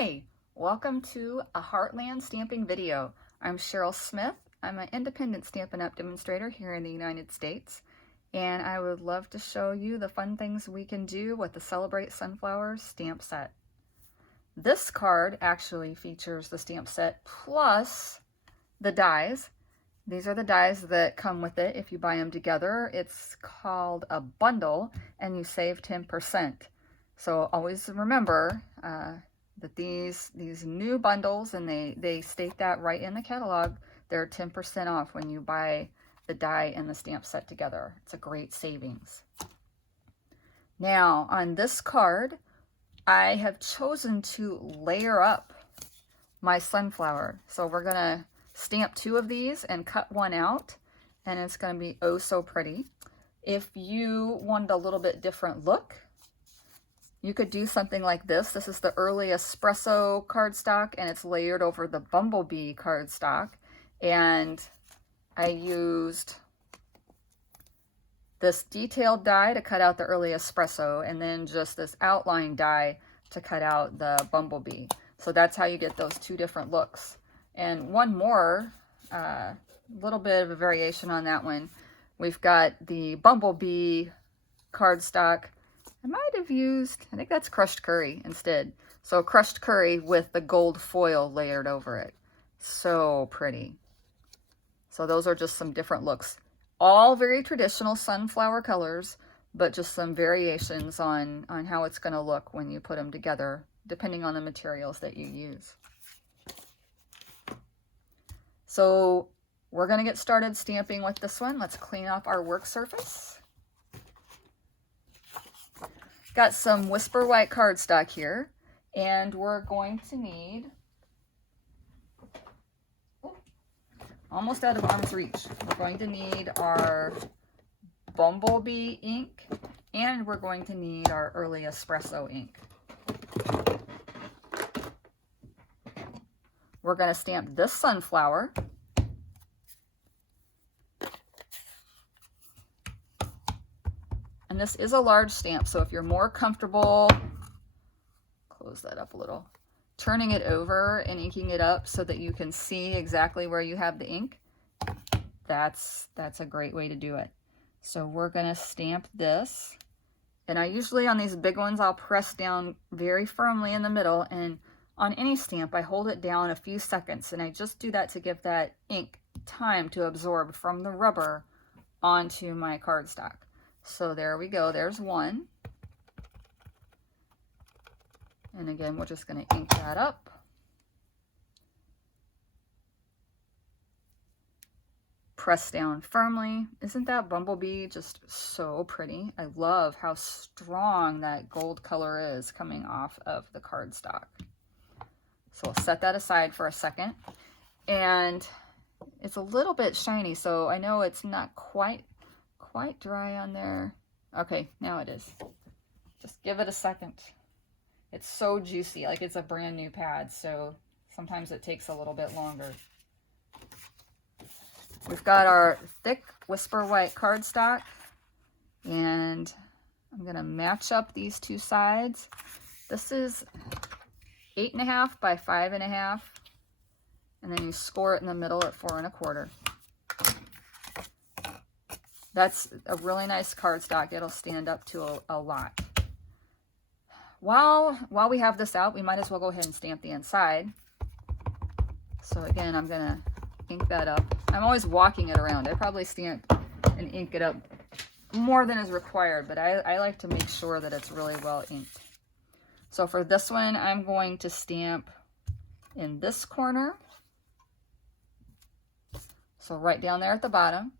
Hi, welcome to a Heartland stamping video. I'm Cheryl Smith. I'm an independent Stampin' Up! Demonstrator here in the United States, and I would love to show you the fun things we can do with the Celebrate Sunflowers stamp set. This card actually features the stamp set plus the dies. These are the dies that come with it if you buy them together. It's called a bundle and you save 10%. So always remember that these new bundles, and they state that right in the catalog, they're 10% off when you buy the die and the stamp set together. It's a great savings. Now on this card, I have chosen to layer up my sunflower. So we're gonna stamp 2 of these and cut 1 out, and it's gonna be oh so pretty. If you wanted a little bit different look, you could do something like this. This is the early espresso cardstock, and it's layered over the bumblebee cardstock. And I used this detailed die to cut out the early espresso, and then just this outline die to cut out the bumblebee. So that's how you get those 2 different looks. And one more, little bit of a variation on that one. We've got the bumblebee cardstock. I might have used, I think that's crushed curry instead. So crushed curry with the gold foil layered over it. So pretty. So those are just some different looks. All very traditional sunflower colors, but just some variations on how it's going to look when you put them together, depending on the materials that you use. So we're going to get started stamping with this one. Let's clean off our work surface. Got some Whisper White cardstock here, and we're going to need, almost out of arm's reach, we're going to need our bumblebee ink, and we're going to need our early espresso ink. We're going to stamp this sunflower. And this is a large stamp, so if you're more comfortable, close that up a little, turning it over and inking it up so that you can see exactly where you have the ink, that's a great way to do it. So we're going to stamp this, and I usually on these big ones I'll press down very firmly in the middle, and on any stamp I hold it down a few seconds, and I just do that to give that ink time to absorb from the rubber onto my cardstock. So there we go, there's one. And again, we're just going to ink that up. Press down firmly. Isn't that bumblebee just so pretty? I love how strong that gold color is coming off of the cardstock. So we'll set that aside for a second. And it's a little bit shiny, so I know it's not quite dry on there. Okay, now it is. Just give it a second. It's so juicy, like it's a brand new pad, so sometimes it takes a little bit longer. We've got our thick Whisper White cardstock, and I'm gonna match up these 2 sides. This is 8.5 by 5.5, and then you score it in the middle at 4 1/4. That's a really nice cardstock. It'll stand up to a lot. While we have this out, we might as well go ahead and stamp the inside. So again, I'm gonna ink that up. I'm always walking it around. I probably stamp and ink it up more than is required, but I like to make sure that it's really well inked. So for this one, I'm going to stamp in this corner. So right down there at the bottom.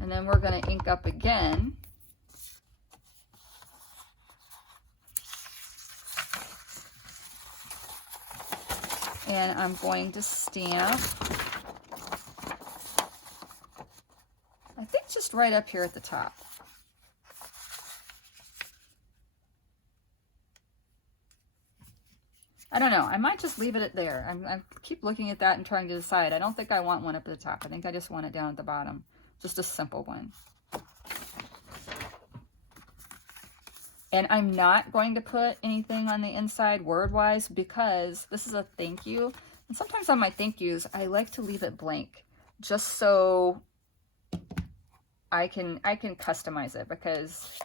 And then we're going to ink up again. And I'm going to stamp, I think just right up here at the top. I don't know. I might just leave it there. I keep looking at that and trying to decide. I don't think I want one up at the top. I think I just want it down at the bottom. Just a simple one. And I'm not going to put anything on the inside word-wise because this is a thank you. And sometimes on my thank yous, I like to leave it blank just so I can customize it, because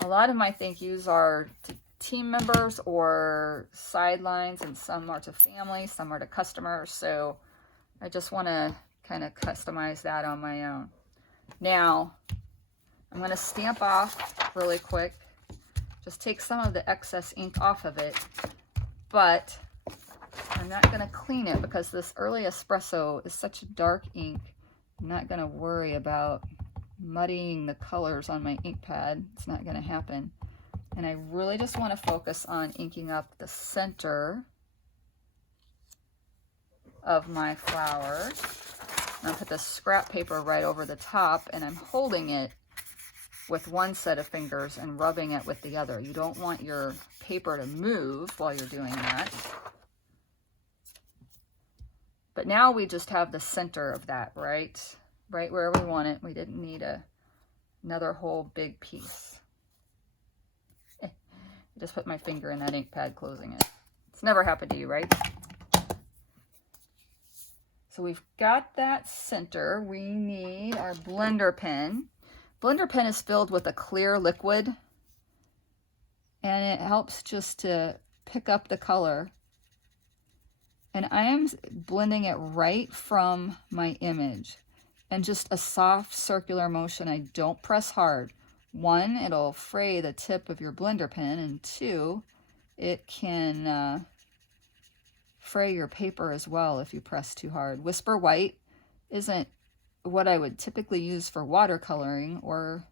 a lot of my thank yous are to team members or sidelines, and some are to family, some are to customers. So I just want to kind of customize that on my own. Now, I'm going to stamp off really quick. Just take some of the excess ink off of it, but I'm not going to clean it because this early espresso is such a dark ink. I'm not going to worry about muddying the colors on my ink pad. It's not going to happen. And I really just want to focus on inking up the center of my flower. I'm going to put the scrap paper right over the top, and I'm holding it with one set of fingers and rubbing it with the other. You don't want your paper to move while you're doing that. But now we just have the center of that right where we want it. We didn't need another whole big piece. I just put my finger in that ink pad, closing it. It's never happened to you, right? So we've got that center. We need our blender pen. Blender pen is filled with a clear liquid, and it helps just to pick up the color. And I am blending it right from my image, and just a soft circular motion. I don't press hard. One, it'll fray the tip of your blender pen, and two, it can fray your paper as well if you press too hard. Whisper White isn't what I would typically use for watercoloring, or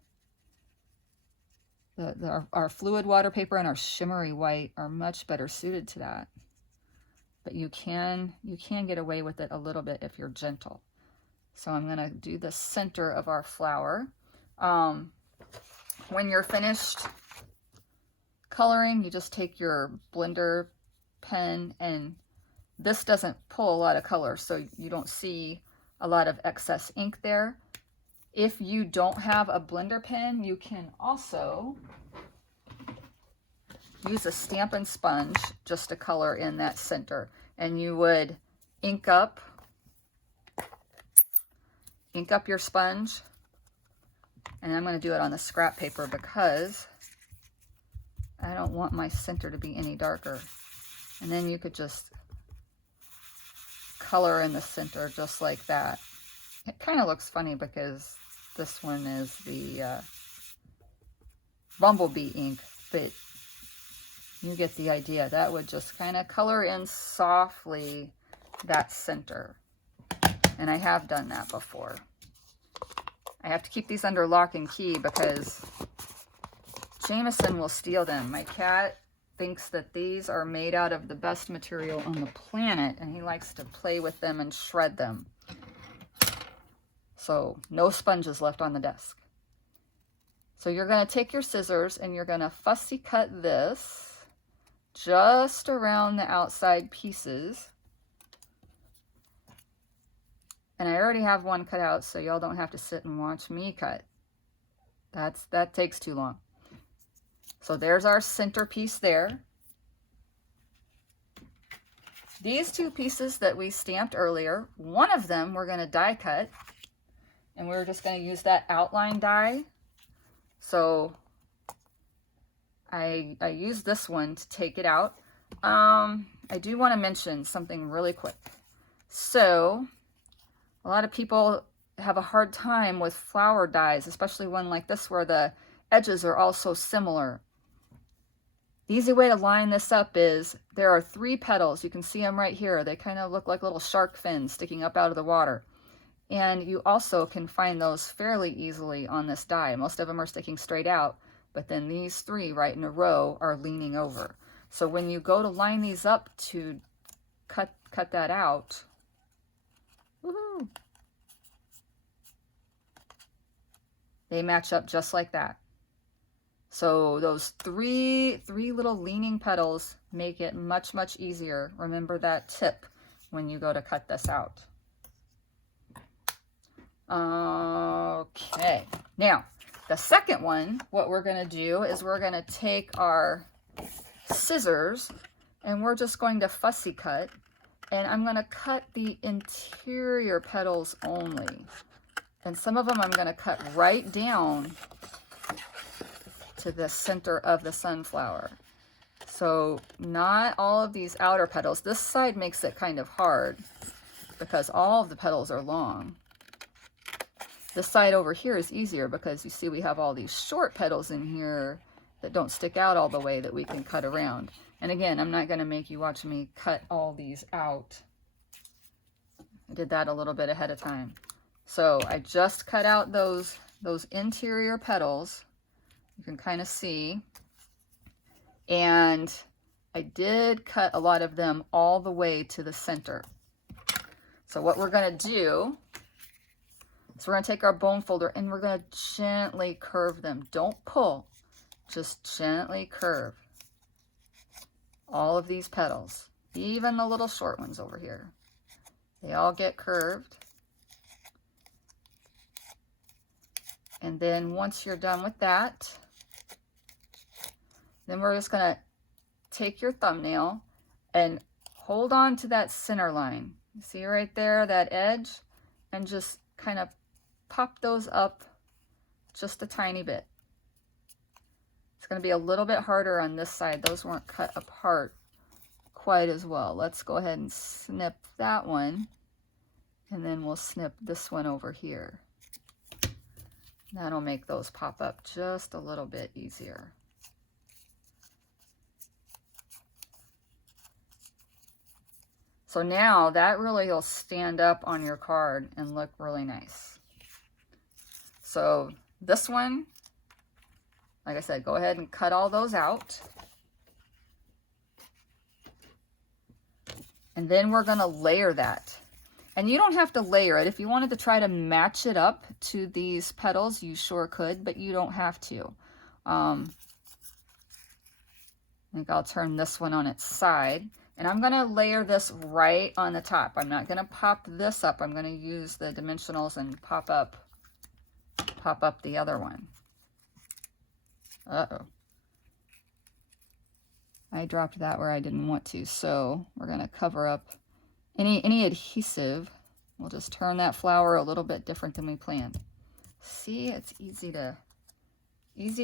our fluid water paper and our shimmery white are much better suited to that. But you can get away with it a little bit if you're gentle. So I'm going to do the center of our flower. When you're finished coloring, you just take your blender pen, and this doesn't pull a lot of color, so you don't see a lot of excess ink there. If you don't have a blender pen, you can also use a Stampin' Sponge just to color in that center. And you would ink up your sponge. And I'm going to do it on the scrap paper because I don't want my center to be any darker. And then you could just color in the center just like that. It kind of looks funny because this one is the bumblebee ink, but you get the idea. That would just kind of color in softly that center. And I have done that before. I have to keep these under lock and key because Jameson will steal them. My cat thinks that these are made out of the best material on the planet, and he likes to play with them and shred them. So no sponges left on the desk. So you're going to take your scissors and you're going to fussy cut this just around the outside pieces. And I already have one cut out, so y'all don't have to sit and watch me cut. That takes too long. So there's our center piece there. These two pieces that we stamped earlier, one of them we're going to die cut, and we're just going to use that outline die. So I use this one to take it out. I do want to mention something really quick. So a lot of people have a hard time with flower dies, especially one like this where the edges are all so similar. The easy way to line this up is there are 3 petals. You can see them right here. They kind of look like little shark fins sticking up out of the water. And you also can find those fairly easily on this die. Most of them are sticking straight out, but then these 3 right in a row are leaning over. So when you go to line these up to cut that out, woohoo, they match up just like that. So those three little leaning petals make it much, much easier. Remember that tip when you go to cut this out. Okay, now The second one, what we're going to do is we're going to take our scissors and we're just going to fussy cut, and I'm going to cut the interior petals only. And some of them I'm going to cut right down to the center of the sunflower. So not all of these outer petals. This side makes it kind of hard because all of the petals are long. This side over here is easier because you see we have all these short petals in here that don't stick out all the way that we can cut around. And again, I'm not going to make you watch me cut all these out. I did that a little bit ahead of time. So I just cut out those interior petals. You can kind of see. And I did cut a lot of them all the way to the center. So what we're going to do is we're going to take our bone folder and we're going to gently curve them. Don't pull, just gently curve all of these petals, even the little short ones over here. They all get curved. And then once you're done with that, then we're just going to take your thumbnail and hold on to that center line. See right there, that edge, and just kind of pop those up just a tiny bit. It's going to be a little bit harder on this side. Those weren't cut apart quite as well. Let's go ahead and snip that one, and then we'll snip this one over here. That'll make those pop up just a little bit easier. So now that really will stand up on your card and look really nice. So this one, like I said, go ahead and cut all those out. And then we're going to layer that. And you don't have to layer it. If you wanted to try to match it up to these petals, you sure could, but you don't have to. I think I'll turn this one on its side. And I'm going to layer this right on the top. I'm not going to pop this up. I'm going to use the dimensionals and pop up the other one. Uh-oh. I dropped that where I didn't want to. So we're going to cover up any adhesive. We'll just turn that flower a little bit different than we planned. See, it's easy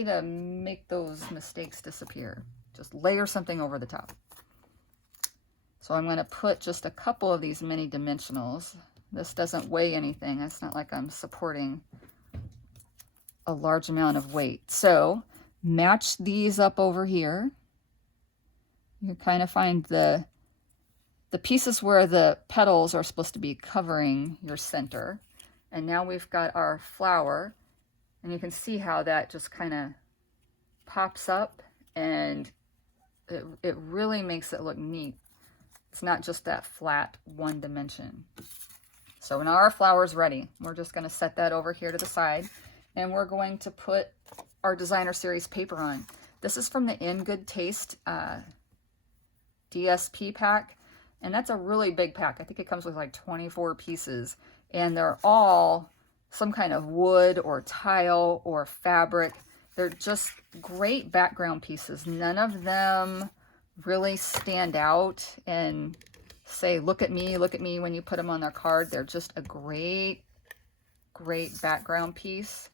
to make those mistakes disappear. Just layer something over the top. So I'm going to put just a couple of these mini dimensionals. This doesn't weigh anything. It's not like I'm supporting a large amount of weight. So match these up over here. You kind of find the pieces where the petals are supposed to be covering your center. And now we've got our flower. And you can see how that just kind of pops up, and it really makes it look neat. It's not just that flat one dimension. So now our flower's ready. We're just going to set that over here to the side, and we're going to put our designer series paper on. This is from the In Good Taste DSP pack, and that's a really big pack. I think it comes with like 24 pieces, and they're all some kind of wood or tile or fabric. They're just great background pieces. None of them really stand out and say, look at me when you put them on their card. They're just a great background piece.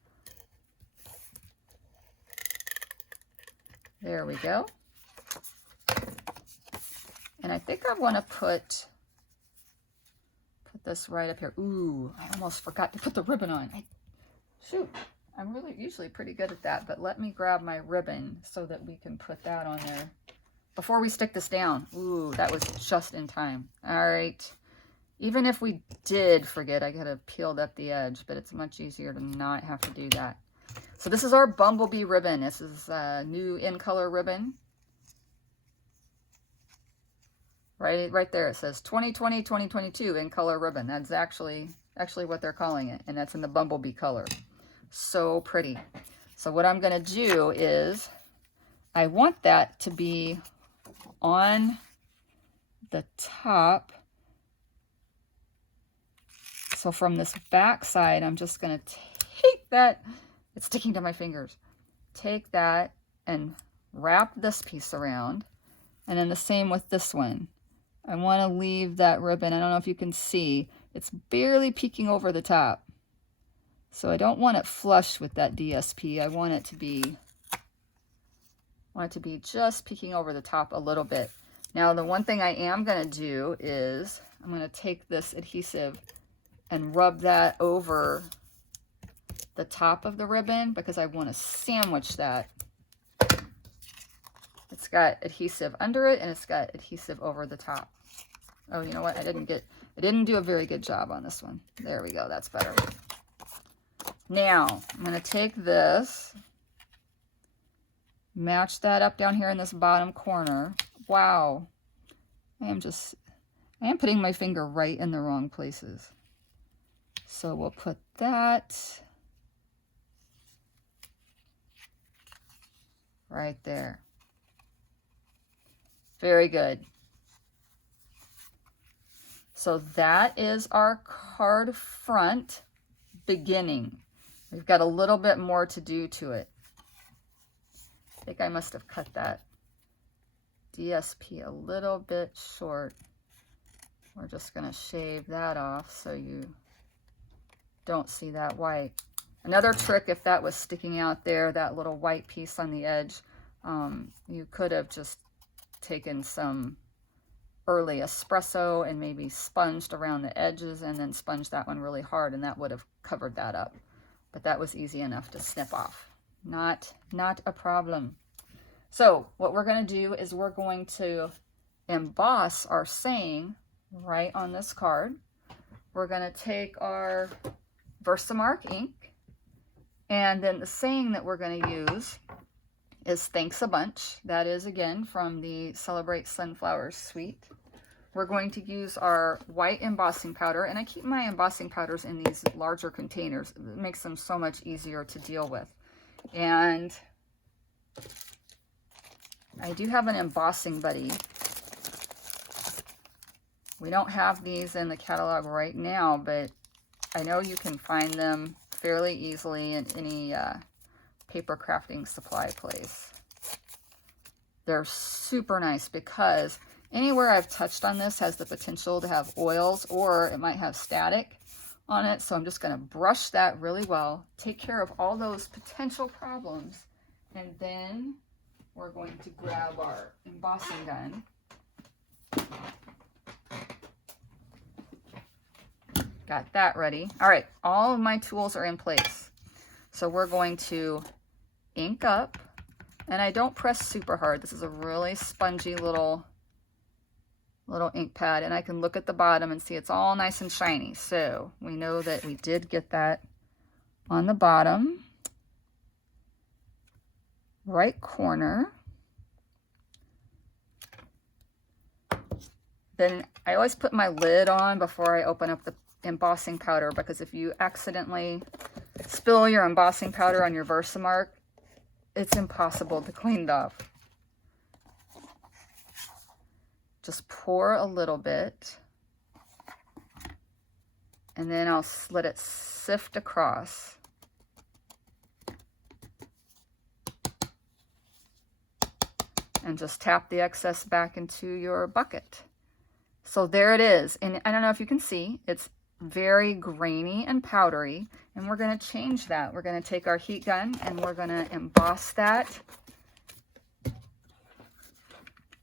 There we go. And I think I want to put this right up here. Ooh, I almost forgot to put the ribbon on. Shoot, I'm really usually pretty good at that, but let me grab my ribbon so that we can put that on there before we stick this down. Ooh, that was just in time. All right. Even if we did forget, I gotta peeled up the edge, but it's much easier to not have to do that. So this is our bumblebee ribbon. This is a new in color ribbon. Right there, it says 2020-2022 in color ribbon. That's actually what they're calling it, and that's in the bumblebee color. So pretty. So what I'm gonna do is I want that to be on the top. So from this back side, I'm just gonna take that It's sticking to my fingers. Take that and wrap this piece around. And then the same with this one. I want to leave that ribbon, I don't know if you can see, it's barely peeking over the top. So I don't want it flush with that DSP. I want it to be just peeking over the top a little bit. Now the one thing I am going to do is I'm going to take this adhesive and rub that over the top of the ribbon because I want to sandwich that. It's got adhesive under it and it's got adhesive over the top. Oh, you know what? I didn't do a very good job on this one. There we go. That's better. Now I'm going to take this, match that up down here in this bottom corner. Wow. I am putting my finger right in the wrong places. So we'll put that right there. Very good. So that is our card front beginning. We've got a little bit more to do to it. I think I must have cut that DSP a little bit short. We're just going to shave that off so you don't see that white. Another trick, if that was sticking out there, that little white piece on the edge, you could have just taken some early espresso and maybe sponged around the edges and then sponged that one really hard, and that would have covered that up. But that was easy enough to snip off. Not a problem. So what we're going to do is we're going to emboss our saying right on this card. We're going to take our Versamark ink, and then the saying that we're going to use is "Thanks a bunch." That is, again, from the Celebrate Sunflowers suite. We're going to use our white embossing powder, and I keep my embossing powders in these larger containers. It makes them so much easier to deal with. And I do have an embossing buddy. We don't have these in the catalog right now, but I know you can find them fairly easily in any paper crafting supply place. They're super nice because anywhere I've touched on this has the potential to have oils, or it might have static on it. So I'm just going to brush that really well, take care of all those potential problems, and then we're going to grab our embossing gun. Got that ready. All right, all of my tools are in place. So we're going to ink up, and I don't press super hard. This is a really spongy little ink pad, and I can look at the bottom and see it's all nice and shiny. So we know that we did get that on the bottom right corner. Then I always put my lid on before I open up the embossing powder, because if you accidentally spill your embossing powder on your Versamark, it's impossible to clean it off. Just pour a little bit, and then I'll let it sift across. And just tap the excess back into your bucket. So there it is. And I don't know if you can see, it's very grainy and powdery, and we're going to change that. We're going to take our heat gun and we're going to emboss that.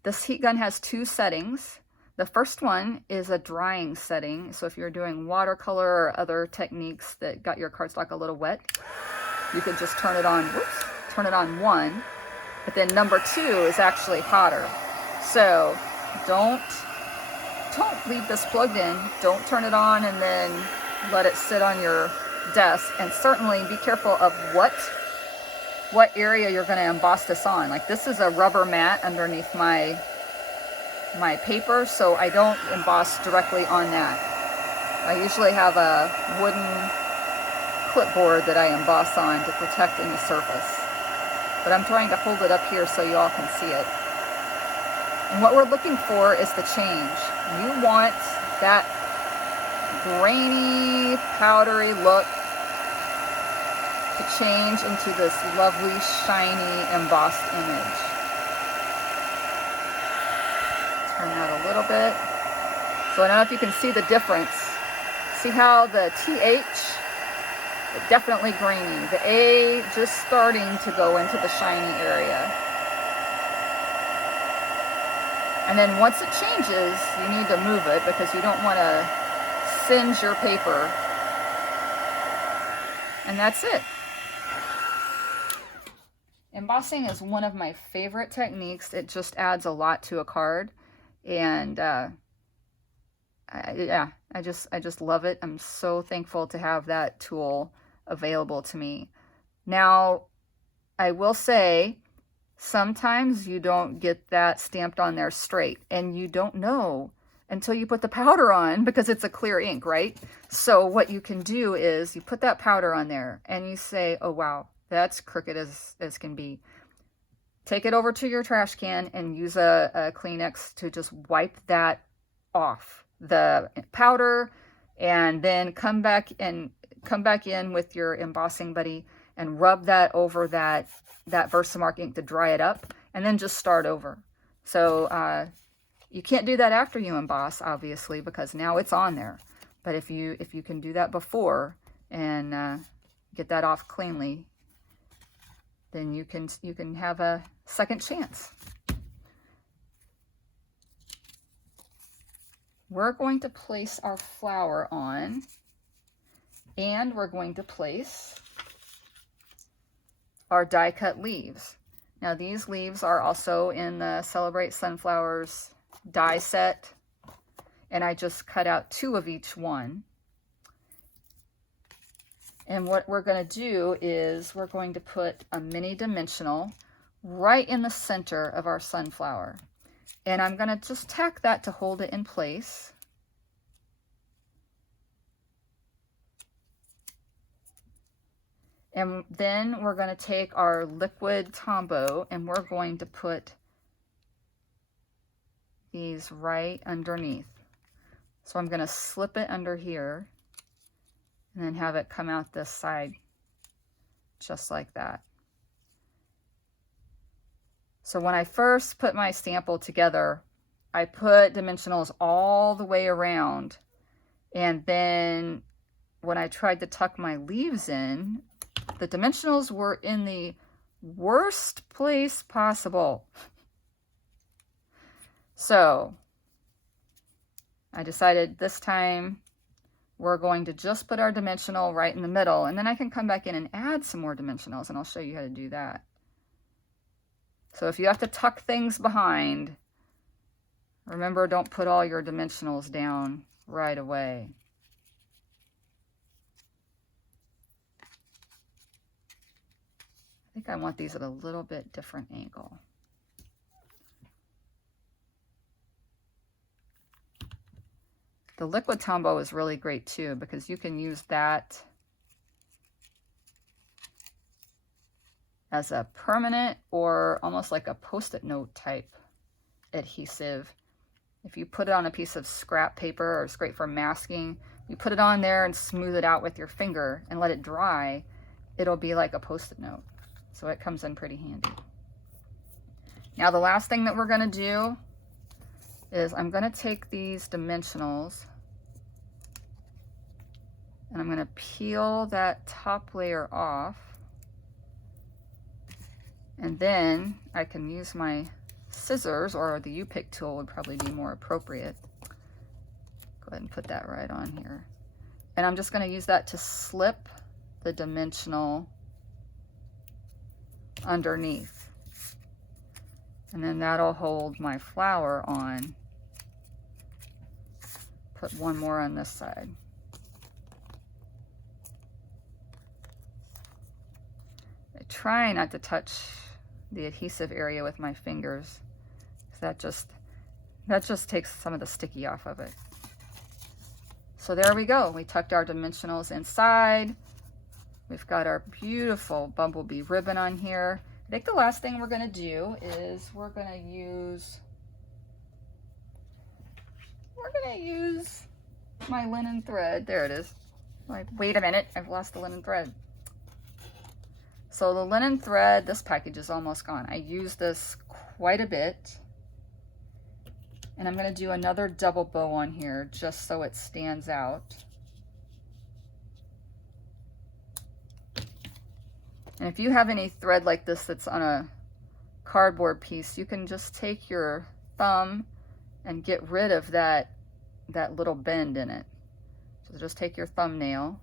This heat gun has two settings. The first one is a drying setting. So if you're doing watercolor or other techniques that got your cardstock a little wet, you could just turn it on, turn it on one. But then number two is actually hotter. So don't leave this plugged in. Don't turn it on and then let it sit on your desk. And certainly be careful of what area you're going to emboss this on. Like, this is a rubber mat underneath my paper, so I don't emboss directly on that. I usually have a wooden clipboard that I emboss on to protect any surface. But I'm trying to hold it up here so you all can see it. And what we're looking for is the change. You want that grainy, powdery look to change into this lovely, shiny, embossed image. Turn that a little bit. So I don't know if you can see the difference. See how the TH, definitely grainy. The A just starting to go into the shiny area. And then once it changes, you need to move it because you don't want to singe your paper. And that's it. Embossing is one of my favorite techniques. It just adds a lot to a card. And I just love it. I'm so thankful to have that tool available to me. Now, I will say, sometimes you don't get that stamped on there straight, and you don't know until you put the powder on because it's a clear ink, right? So what you can do is you put that powder on there and you say, oh wow, that's crooked as can be. Take it over to your trash can and use a Kleenex to just wipe that off, the powder, and then come back in with your embossing buddy and rub that over that Versamark ink to dry it up, and then just start over. So you can't do that after you emboss, obviously, because now it's on there. But if you can do that before and get that off cleanly, then you can have a second chance. We're going to place our flower on, and we're going to place our die cut leaves. Now these leaves are also in the Celebrate Sunflowers die set, and I just cut out 2 of each one. And what we're going to do is we're going to put a mini dimensional right in the center of our sunflower. And I'm going to just tack that to hold it in place. And then we're going to take our liquid Tombow and we're going to put these right underneath. So I'm going to slip it under here and then have it come out this side just like that. So when I first put my sample together, I put dimensionals all the way around, and then when I tried to tuck my leaves in, the dimensionals were in the worst place possible. So I decided this time we're going to just put our dimensional right in the middle, and then I can come back in and add some more dimensionals, and I'll show you how to do that. So if you have to tuck things behind, remember, don't put all your dimensionals down right away. I think I want these at a little bit different angle. The liquid Tombow is really great too, because you can use that as a permanent or almost like a post-it note type adhesive. If you put it on a piece of scrap paper, or it's great for masking, you put it on there and smooth it out with your finger and let it dry, it'll be like a post-it note. So it comes in pretty handy. Now the last thing that we're going to do is I'm going to take these dimensionals and I'm going to peel that top layer off, and then I can use my scissors, or the U-pick tool would probably be more appropriate. Go ahead and put that right on here. And I'm just going to use that to slip the dimensional underneath. And then that'll hold my flower on. Put one more on this side. I try not to touch the adhesive area with my fingers, because that just takes some of the sticky off of it. So there we go. We tucked our dimensionals inside. We've got our beautiful bumblebee ribbon on here. I think the last thing we're going to do is we're going to use my linen thread. There it is. Like, wait a minute, I've lost the linen thread. So the linen thread, this package is almost gone. I use this quite a bit. And I'm going to do another double bow on here just so it stands out. And if you have any thread like this that's on a cardboard piece, you can just take your thumb and get rid of that little bend in it. So just take your thumbnail.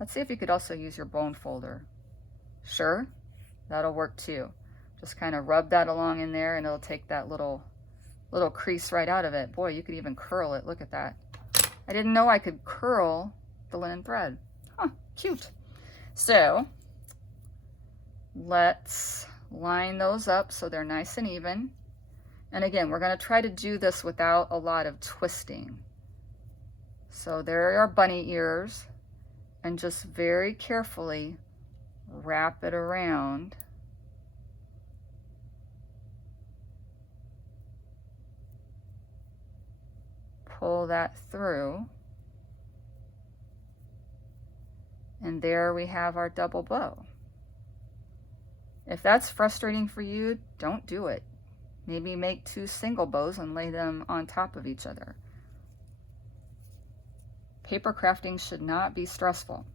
Let's see if you could also use your bone folder. Sure, that'll work too. Just kind of rub that along in there and it'll take that little crease right out of it. Boy, you could even curl it. Look at that. I didn't know I could curl the linen thread. Huh, cute. So let's line those up so they're nice and even. And again, we're going to try to do this without a lot of twisting. So there are bunny ears, and just very carefully wrap it around. Pull that through. And there we have our double bow. If that's frustrating for you, don't do it. Maybe make 2 single bows and lay them on top of each other. Paper crafting should not be stressful.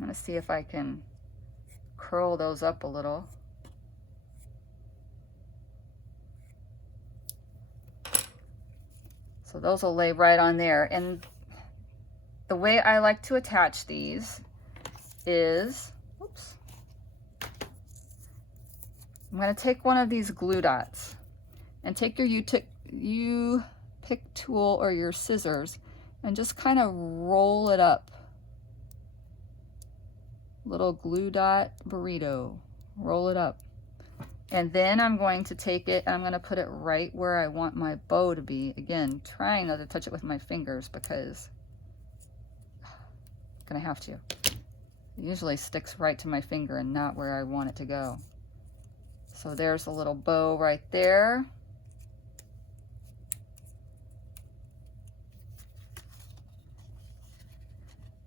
I'm going to see if I can curl those up a little. So those will lay right on there. And the way I like to attach these is, oops, I'm going to take one of these glue dots and take your U-pick tool or your scissors and just kind of roll it up. Little glue dot burrito. Roll it up. And then I'm going to take it and I'm going to put it right where I want my bow to be. Again, trying not to touch it with my fingers because I'm going to have to. It usually sticks right to my finger and not where I want it to go. So there's a little bow right there.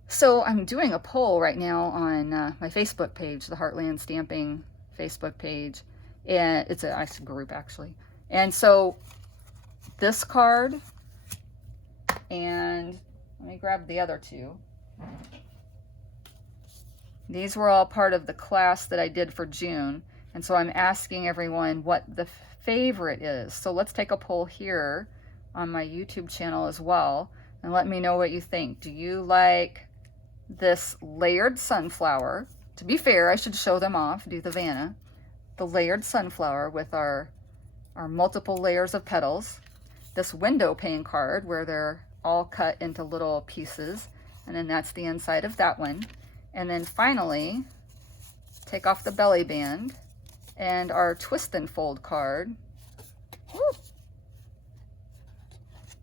So I'm doing a poll right now on my Facebook page, the Heartland Stamping Facebook page. And it's a group actually. And so this card, and let me grab the other 2. These were all part of the class that I did for June. And so I'm asking everyone what the favorite is. So let's take a poll here on my YouTube channel as well. And let me know what you think. Do you like this layered sunflower? To be fair, I should show them off, do the Vanna. The layered sunflower with our multiple layers of petals. This window pane card where they're all cut into little pieces. And then that's the inside of that one. And then finally, take off the belly band and our twist and fold card. Woo!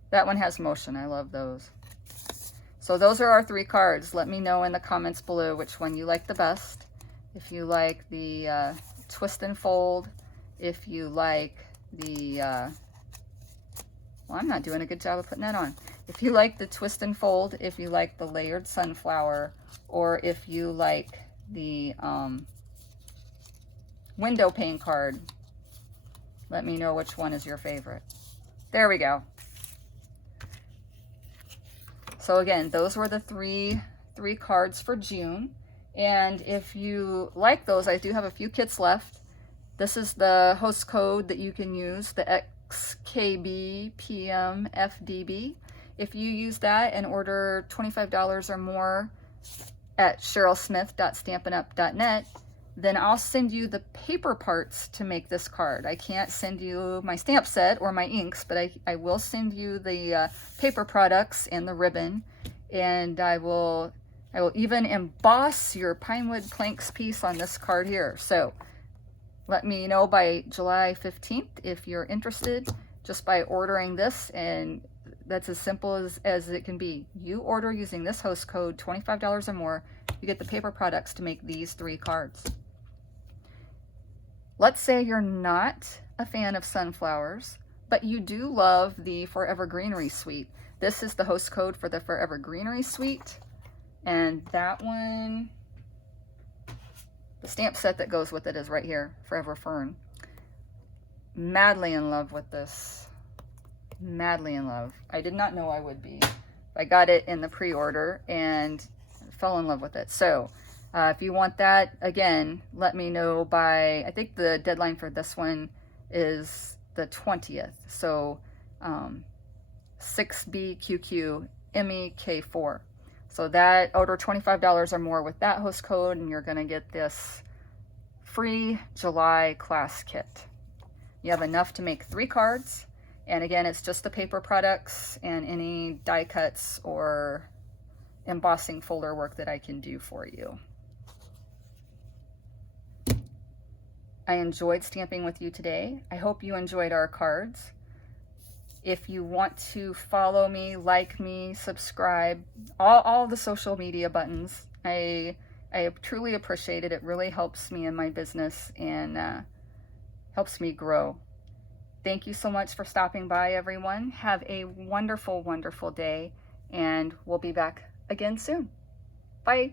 That one has motion. I love those. So those are our 3 cards. Let me know in the comments below which one you like the best. If you like the twist and fold, if you like the, well, I'm not doing a good job of putting that on. If you like the twist and fold, if you like the layered sunflower, or if you like the window pane card, let me know which one is your favorite. There we go. So again, those were the three cards for June. And if you like those, I do have a few kits left. This is the host code that you can use, the XKBPMFDB. If you use that and order $25 or more at CherylSmith.stampinup.net, then I'll send you the paper parts to make this card. I can't send you my stamp set or my inks, but I will send you the paper products and the ribbon, and I will even emboss your pinewood planks piece on this card here. So let me know by July 15th if you're interested, just by ordering this, and that's as simple as it can be. You order using this host code, $25 or more, you get the paper products to make these 3 cards. Let's say you're not a fan of sunflowers, but you do love the Forever Greenery Suite. This is the host code for the Forever Greenery Suite. And that one, the stamp set that goes with it is right here, Forever Fern. Madly in love with this. Madly in love. I did not know I would be. I got it in the pre-order and fell in love with it. So if you want that, again, let me know by, I think the deadline for this one is the 20th. So 6BQQ MEK4. So that, order $25 or more with that host code, and you're going to get this free July class kit. You have enough to make 3 cards. And again, it's just the paper products and any die cuts or embossing folder work that I can do for you. I enjoyed stamping with you today. I hope you enjoyed our cards. If you want to follow me, like me, subscribe, all the social media buttons, I truly appreciate it. It really helps me in my business and helps me grow. Thank you so much for stopping by, everyone. Have a wonderful, wonderful day, and we'll be back again soon. Bye.